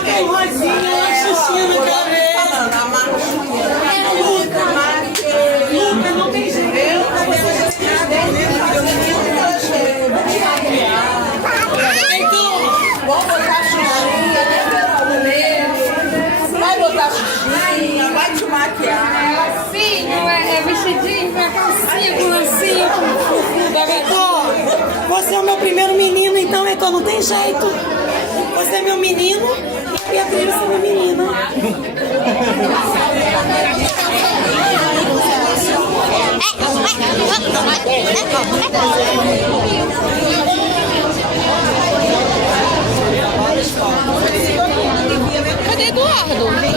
coloca um rosinha, uma xuxinha no cabelo. A manchinha. Luca, não tem jeito. Vamos botar xuxinha, né? Vai botar xuxinha, vai te maquiar. Lacinho, é vestidinho, é calcinha com lacinho, com Heitor, você é o meu primeiro menino, então, Heitor, não tem jeito. Você é meu menino e a Beatriz é minha menina. Cadê Eduardo?